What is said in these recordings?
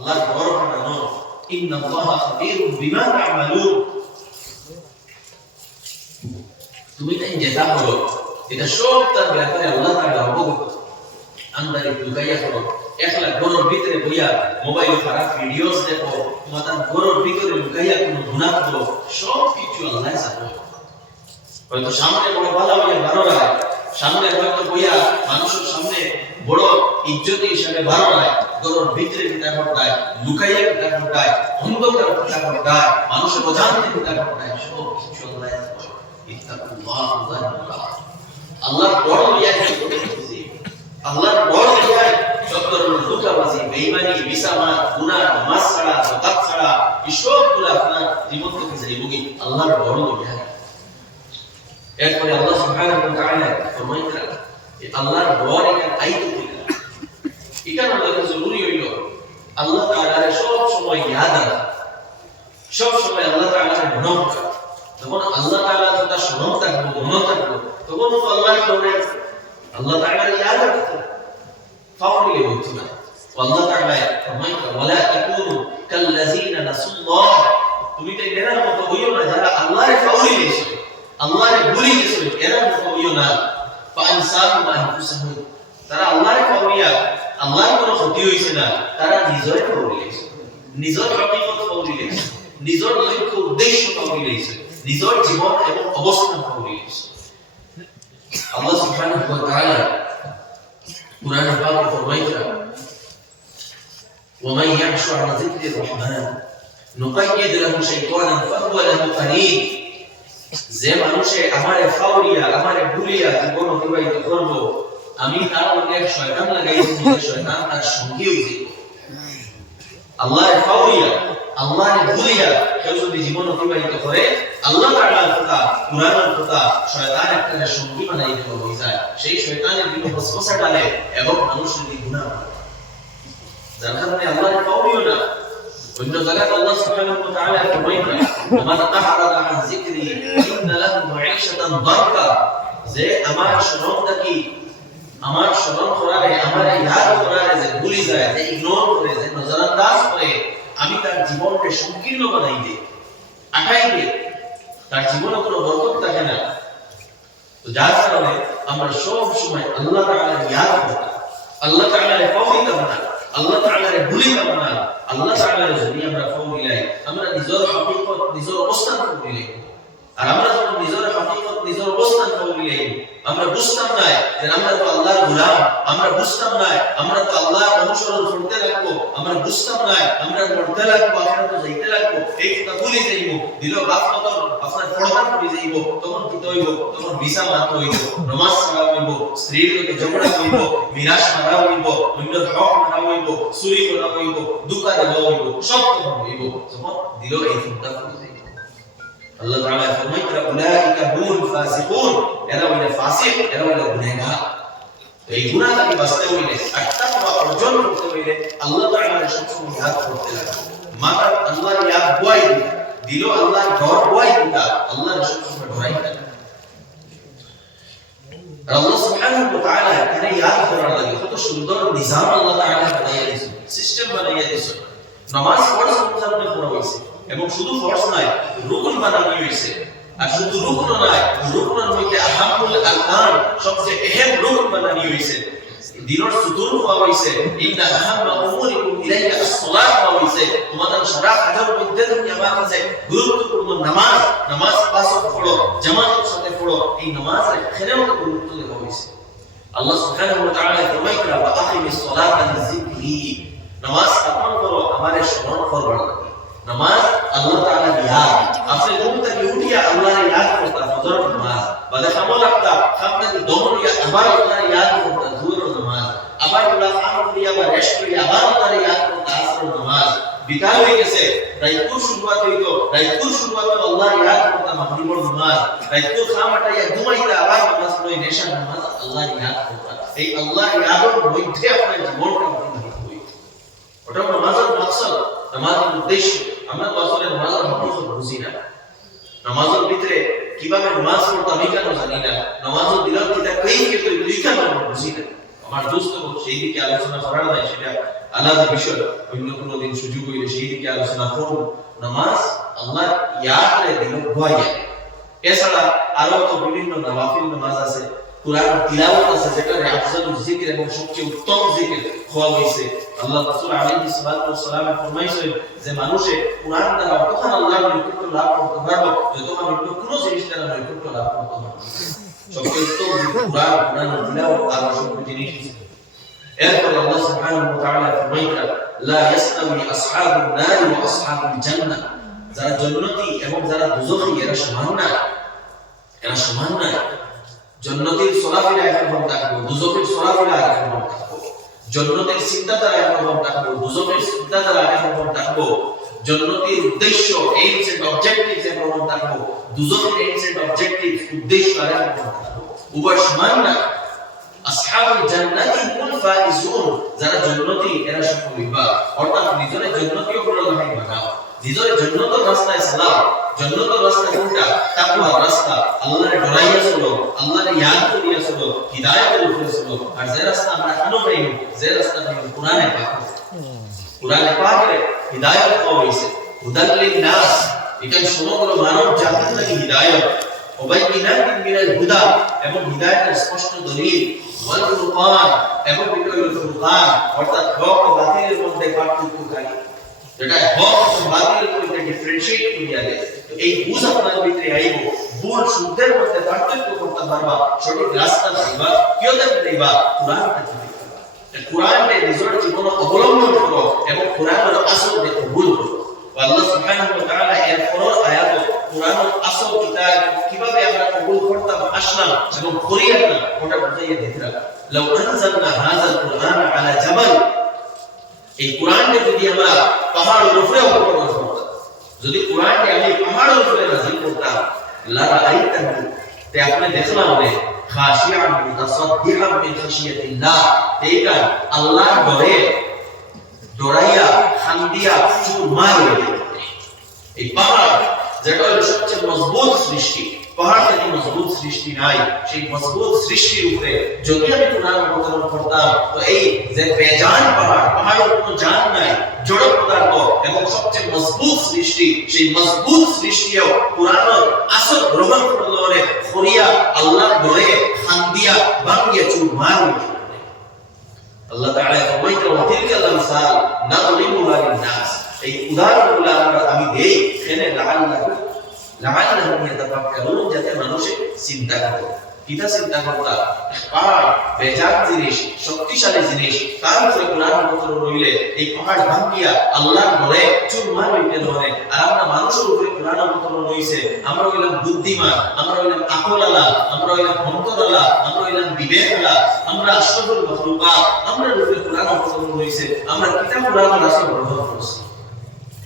আল্লাহর ডর বানানো ইন্নাল্লাহা খাবীরুম বিমা তা'মালুন তুমি তাই যেটা করো এটা সব তার ব্যাপারে আল্লাহ তাআলা অবগত আন্দারে লুকাইয়া করো একলা ঘরের ভিতরে বইয়া মোবাইলে খারাপ ভিডিওস দেখো তোমার ঘরের ভিতরে লুকাইয়া কোনো গুনাহ করো সব কিছু আল্লাহ জানে হয়তো সামনে বড় ভালো হইয়া ভালো লাগে সামনে হয়তো বইয়া মানুষের সামনে বড় ইজ্জত হিসেবে ভালো লাগে ঘরের ভিতরে কিতা ঘটায় লুকাইয়া কিতা ঘটায় অন্ধকার কিতা ঘটায় মানুষের অজান্তে কিতা ঘটায় সব কিছু আল্লাহ জানে ইত্তাকুল্লাহ আল্লাহর ডর লইয়া কিছু করতেছি আল্লাহর ডর লইয়া যত ধরনের ধোঁকাবাজি বেঈমানি মিসামা গুনাহ নামাজ ছাড়া যাকাত ছাড়া এই সবগুলো আপনার জীবন থেকে যাইবগি আল্লাহর ডর লইয়া এরপরে আল্লাহ সুবহানাহু ওয়া তাআলা ফরমাইলেন যে আল্লাহর ডর এর আইতো কিনা এটা আমাদের জরুরি হইল আল্লাহ তাআলার সব সময় ইয়াদ রাখা সব সময় আল্লাহ তাআলার মনে রাখা যখন আল্লাহ তাআলা কথা স্মরণ থাকবে মনে থাকবে তখন তো আল্লাহর ডরে আল্লাহ তাআলার ইয়াদ রাখতে ফাউলি হতো না আল্লাহ তাআলা ফরমাইলেন ওয়ালা তাকুনু কাল্লাযিনা নাসুল্লাহ তুমি তো এরা মতো হইও না যারা আল্লাহর ফাউলি হইছে আল্লাহর ভুলে গেছে এরা মতো হইও না ফানসাহু আনফুসাহুম তারা আল্লাহর ফাউলিয়া আল্লাহর কোনো ক্ষতি হইছে না তারা নিজের ফাউলি হইছে নিজের হাকিকত ফাউলি হইছে নিজের লক্ষ্য উদ্দেশ্য ফাউলি হইছে নিজের জীবন এবং অবস্থান ফাউলি হইছে আল্লাহ সুবহানাহু ওয়া তাআলা কুরআনে পাকে ফরমাইছেন ওয়া মান ইয়াশু আন যিকরির রহমান নুকাইয়িদ লাহু শাইতানান ফাহুয়া লাহু কারীন যে মানুষে আমারে ফাউলিয়া আমারে ভুলিয়া জীবন অতিবাহিত করব আমি তার মধ্যে শয়তান লাগাই দিই শয়তান তার সঙ্গী হইছে আল্লাহর ফাউলিয়া আল্লাহর ভুলিয়া কেউ যদি জীবন অতিবাহিত করে আল্লাহ তাআলার কথা কুরআনের কথা শয়তান একটা সঙ্গী বানাই দেওয়া হয়ে যায় সেই শয়তানের বিরুদ্ধে ওয়াসওয়াসা ডালে এবং মানুষের গুনাহ যার কারণে আল্লাহর ফাউলিয়া না অন্য জায়গায় আল্লাহ সুবহানাহু ওয়া তাআলা ফরমাইলেন মান আ'রাদা আন যিকরি ইন্না লাহু মাঈশাতান দানকা যে আমার স্মরণটা কি আমার স্মরণ করারে আমার ইয়াদ করারে যে ভুলি যায় যে ইগনোর করে যে নজরআন্দাজ করে আমি তার জীবনকে সংকীর্ণ বানাই দেই আটাই দেই তার জীবনে কোনো বরকত থাকে না তো যার কারণে আমরা সব সময় আল্লাহ তাআলার ইয়াদ করি আল্লাহ তাআলার ফাউলিতা বানা আল্লাহ তাআলার ভুলিতা বানা আল্লাহ তাআলার যদি আমরা ফাউলিলাই আমরা নিজের হাকিকত নিজের অবস্থান ফাউলিলাই আর আমরা যখন নিজের হাকিকত নিজের অবস্থান ফাউলিলাই আমরা বুঝতাম না যে আমরা তো আল্লাহর গোলাম আমরা বুঝতাম না আমরা তো আল্লাহর অনুসরণ করতে লাগবো আমরা বুঝতাম না আমরা করতে লাগবো আমরা তো যাইতে লাগবো এই কথা ভুলে যাইবো দিল গাফলত আপনার পড়া করে যাইব তখন কি হইব তখন ভিসা মাত হইব নামাজ ছাড়া হইব স্ত্রীর লগে ঝগড়া হইব মিরাস মারা হইব অন্যর হক মারা হইব চুরি করা হইব দুকা দেওয়া হইব সব তখন হইব তখন দিল এই চিন্তা করে যাইব আল্লাহ তাআলা ফরমাইতেন উলাইকা হুমুল ফাসিকুন এরা হইল ফাসিক এরা হইল গুনাহগার এই গুনাহ থেকে বাঁচতে হইলে আত্মা অর্জন করতে হইলে আল্লাহ তাআলার সবসময় ইয়াদ করতে লাগে মাথা আল্লাহর ইয়াদ বয় দিল আল্লাহর ডর বয় দিতা আল্লাহর সবসময় ডরাই থাকে আল্লাহ সুবহানাহু ওয়া তাআলা এখানে ইয়াদ করার লাগে কত সুন্দর নিজাম আল্লাহ তাআলা বানাইয়া দিয়েছে সিস্টেম বানাইয়া দিয়েছে নামাজ ফরজ অনুযায়ী করা হয়েছে এবং শুধু ফরজ নয় রুকুন বানানো হয়েছে আর শুধু রুকুন নয় রুকুনের মধ্যে আহামুল আরকান সবচেয়ে আহম রুকুন বানানো হয়েছে দিনের সুতুর হওয়া হয়েছে ইন্না আহাম্মা উমুরিকুম ইলাইকা as-সালাত হওয়া হয়েছে তোমাদের সারা কাজের মধ্যে থেকে আমার কাছে গুরুত্বপূর্ণ নামাজ নামাজ পাঁচ ওয়াক্ত পড়ো জামাতের সাথে পড়ো এই নামাজের এখানেও গুরুত্ব দেওয়া হয়েছে আল্লাহ সুবহানাহু ওয়া তাআলা ফরমাইলেন ওয়া আকিমিস সালাতা লিযিকরি নামাজ আপন করো আমারে স্মরণ করবার নামাজ আল্লাহ তাআলা ইয়াদ আপনি ঘুম থেকে উঠিয়া আল্লাহর ইয়াদ করতা ফজর নামাজ বাদে আমল আপতা আপনি দমন ইয়া আবার আল্লাহর ইয়াদ করতা জোহর নামাজ আবার আল্লাহ আমল দিয়া বা রেস্ট করিয়া আবার আল্লাহর ইয়াদ করতা আসর নামাজ বিকাল হয়ে গেছে রাইতুর শুরুয়াত হইতো রাইতুর শুরুয়াত আল্লাহর ইয়াদ করতা মাগরিবের নামাজ রাইতুর খামাটা ইয়া ঘুমাইতা আবার নামাজ পড়ে নেশা নামাজ আল্লাহর ইয়াদ করতা এই আল্লাহর ইয়াদের মধ্যে আপনার জীবনটা ওটা নামাজের মাকসাদ নামাজের উদ্দেশ্য আমরা তো আসলে নামাজের মাকসাদ বুঝি না নামাজের ভিতরে কিভাবে নামাজ পড়তে আমি কেন জানি না নামাজের দিলের কিতা কাইফিয়ত লিখা আমরা বুঝি না আমার দোস্ত সেই দিকে আলোচনা করা যায় সেটা আলাদা বিষয়, অন্য কোনো দিন সুযোগ হইলে সেই দিকে আলোচনা করব। নামাজ আল্লাহ ইয়াদ করে দিল ভয়। এছাড়া আরো তো বিভিন্ন নওয়াফিল নামাজ আছে, কুরআন তিলাওয়াত আছে, যেটা আফজালুল জিকির এবং সবচেয়ে উত্তম জিকির হওয়া হয়েছে। আল্লাহ রাসূল আলাইহিস সালাতু ওয়াস সালাম ফরমাইছেন যে মানুষে কুরআন দ্বারা তখন আল্লাহর নৈকট্য লাভ করতে পারবে যতক্ষণ অন্য কোনো জিনিস দ্বারা নৈকট্য লাভ করতে পারবে। সবচেয়ে উত্তম কুরআন তিলাওয়াত আর সব জিনিস। এরপর আল্লাহ সুবহানাহু ওয়া তাআলা ফরমাইলেন লা ইয়াসতাবি আসহাবুন নার ওয়া আসহাবুল জান্নাহ, যারা জান্নাতি এবং যারা দুজখী এরা সমান না, এরা সমান না। জান্নাতের চলাফেরা একরকম থাকবে, দুজখের চলাফেরা একরকম থাকবে। জান্নাতের চিন্তাধারা একরকম থাকবে, দুজখের চিন্তাধারা একরকম থাকবে। জান্নাতের উদ্দেশ্য এইমস এন্ড অবজেক্টিভস একরকম থাকবে, দুজখের এইমস এন্ড অবজেক্টিভস উদ্দেশ্য একরকম থাকবে। উভয় সমান না। আসহাবুল জান্নাতি হুম ফাইজুন, যারা জান্নাতি এরা সফল হইবা। অর্থাৎ নিজরে জান্নাতি উপরে লাগাই বানাও, নিজরে জান্নাতের রাস্তায় চালাও। জান্নাতের রাস্তা কোনটা? তাকওয়ার রাস্তা, আল্লাহরে ডরাইয়া চলো, আল্লাহরে ইয়াদ করিয়া চলো, হিদায়াতের উপরে চলো। আর যে রাস্তা আমরা কেন পাইব, যে রাস্তা পাইব কোরআনে পাক, কোরআনে পাকে হিদায়াত পাওয়া হইছে। হুদাল্লিন নাস, এটা সমগ্র মানব জাতির লাগি হিদায়াত। ওয়াবাইয়িনাতিন মিনাল হুদা, এবং হিদায়াতের স্পষ্ট দলিল। ওয়াল ফুরকান, এবং এটা হলো ফুরকান, অর্থাৎ হক ও বাতিলের মধ্যে পার্থক্যকারী, যেটা হক ও বাতিলের মধ্যে ডিফারেন্সিয়েট করিয়া দেয়। তো এই বুঝ আপনার ভিতরে আইব, ভুল শুদ্ধের মধ্যে পার্থক্য করতে পারবা, সঠিক রাস্তা পাইবা, কিয়দাতে পাইবা, কুরআনটা পাইবা। কুরআনকে নিজের জীবনে অবলম্বন করো এবং কুরআনের আসলকে কবুল করো। আল্লাহ সুবহানাহু ওয়া তাআলা এর পরের আয়াতে কুরআনের আসল কিতাব কিভাবে আমরা কবুল করতাম আসলাম এবং করিয়া না ওটা বুঝাইয়া দিতেন। লাউ আনজালনা হাযাল কুরআন আলা জাবাল, এই কুরআনকে যদি আমরা পাহাড়ের উপরে অবতরণ করতাম, যদি কুরআনকে আমি পাহাড়ের উপরে নাযিল করতাম, লা রাআইতাহু, তে আপনি দেখলাম রে খাশিয়ান মুতাসাদ্দিআন মিন খাশিয়াতিল্লাহ, এইটা আল্লাহর ডরে ডরাইয়া খান্দিয়া চুরমার হয়ে যাবে। এই পাহাড় যেটা হলো সবচেয়ে মজবুত সৃষ্টি, পাহাড় থেকে মজবুত সৃষ্টি নাই। সেই মজবুত সৃষ্টির উপরে যদি আমি কুরআন অবতরণ করতাম, তো এই যে বেজান পাহাড়, পাহাড়ের কোনো জান নাই, জড় পদার্থ এবং সবচেয়ে মজবুত সৃষ্টি, সেই মজবুত সৃষ্টিও কুরআনের আসল গ্রহণ করলে ফরিয়া আল্লাহর ডরে খান্দিয়া ভাঙ্গিয়া চুরমার হয়ে যাবে। আল্লাহ তাআলা ফরমাইতে ওয়া তিলকাল আমসাল নাদরিবুহা লিন-নাস, এই উদাহরণগুলো আমি দেই এখানে লাআল্লাহুম ইয়াতাফাক্কারুন, যাতে মানুষ চিন্তা করে। কিতা চিন্তা করতা? পাহাড় বেজান জিনিস, শক্তিশালী জিনিস, তার উপরে কুরআন অবতরণ হইলে এই পাহাড় ভাঙ্গিয়া আল্লাহর ডরে চুরমার হইতে ধরে। আর আমরা মানুষের উপরে কুরআন অবতরণ হইছে, আমরা হইলাম বুদ্ধিমান, আমরা হইলাম আকলওয়ালা, আমরা হইলাম অন্তরওয়ালা, আমরা হইলাম বিবেকওয়ালা, আমরা আশরাফুল মাখলুকাত, আমরা উপরে কুরআন অবতরণ হইছে, আমরা কিতাব কুরআন রাসূল গ্রহণ করছি,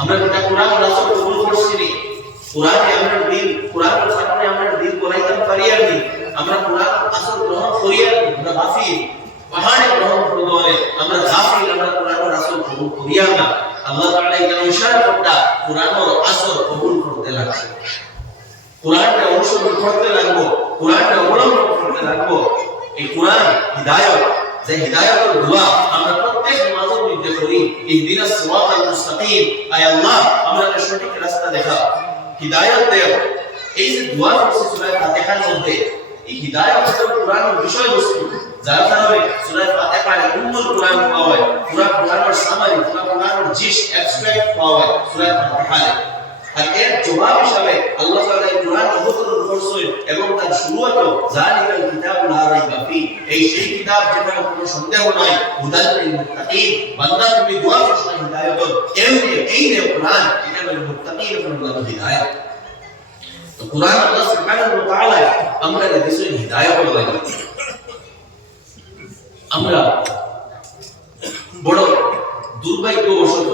আমরা কিতাব কুরআন রাসূল কবুল করছি নি। কুরআনে আমরা দিন, কুরআনের সামনে আমরা দিন বলাইতাম পারিয়া নি, আমরা কুরআন আসল গ্রহণ করিয়া আমরা গাফিল। পাহাড়ে গ্রহণ করলে আমরা গাফিল, আমরা কুরআনের আসল কবুল করিয়া না। আল্লাহ তাআলা এখানে ইশারা করতা কুরআনের আসল কবুল করতে লাগবে, কুরআনকে অনুসরণ করতে লাগবো, কুরআনকে অবলম্বন করতে লাগবো। এই কুরআন হিদায়াত, যে হিদায়াতের দোয়া আমরা প্রত্যেক নামাজের মধ্যে করি, ইহদিনাস সিরাতাল মুস্তাকিম, আয় আল্লাহ আমাদের সঠিক রাস্তা দেখা, হিদায়াত দেও। এই যে দোয়া করছি সূরা ফাতিহার মধ্যে, এই হিদায়াত হলো কুরআনের বিষয়বস্তু, যার কারণে সূরা ফাতিহার উম্মুল কুরআন পাওয়া হয়, পুরো কুরআনের সামারি, পুরো কুরআনের জিস্ট এক্সট্রাক্ট পাওয়া হয় সূরা ফাতিহায়। আর এর জবাব হিসাবে আল্লাহ তাআলা এই কুরআন অবতরণ করছেন এবং তার শুরুতেও যালিকাল কিতাবুল লা রাইবা ফি, এই সেই কিতাব যেখানে কোনো সন্দেহ নাই, হুদাল লিল মুত্তাকিন, বান্দা তুমি দোয়া করছো হিদায়াত, এই যে কুরআন এটা হলো মুত্তাকিনের জন্য হিদায়াত। তো কুরআন আল্লাহ সুবহানাহু ওয়া তাআলা আমরা দিছে হিদায়াত লাগে। আমরা বড় দুর্ভাগ্যবশত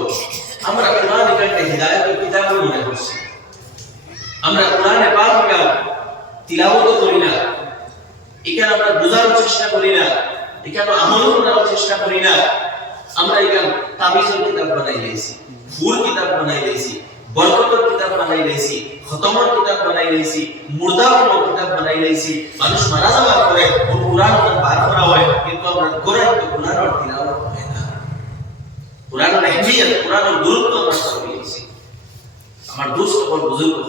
আমরা কুরআন এটাকে হিদায়াতের কিতাব মনে করছি, আমরা কুরআনে পাককে তিলাওয়াত করি না, এখানে আমরা বোঝার চেষ্টা করি না, এখানে আমল করার চেষ্টা করি না। আমরা এখানে তাবিজের কিতাব বানাই দিয়েছি, ফুল কিতাব বানাই দিয়েছি, বরকতের কিতাব বানাই বানাই লাইছি, খতমের কিতাব বানাই লাইছি, মুর্দাগুলোর কিতাব বানাই লাইছি। মানুষ মারা যাওয়ার পরে কোরআন বার করা হয়, কিন্তু আমরা কোরআন তো কোরআনের তিলাওয়াত হয় না। কোরআনের আহমিয়ত, কোরআনের গুরুত্ব আমরা সবাই লাইছি। আমার দোস্ত বুজুর্গ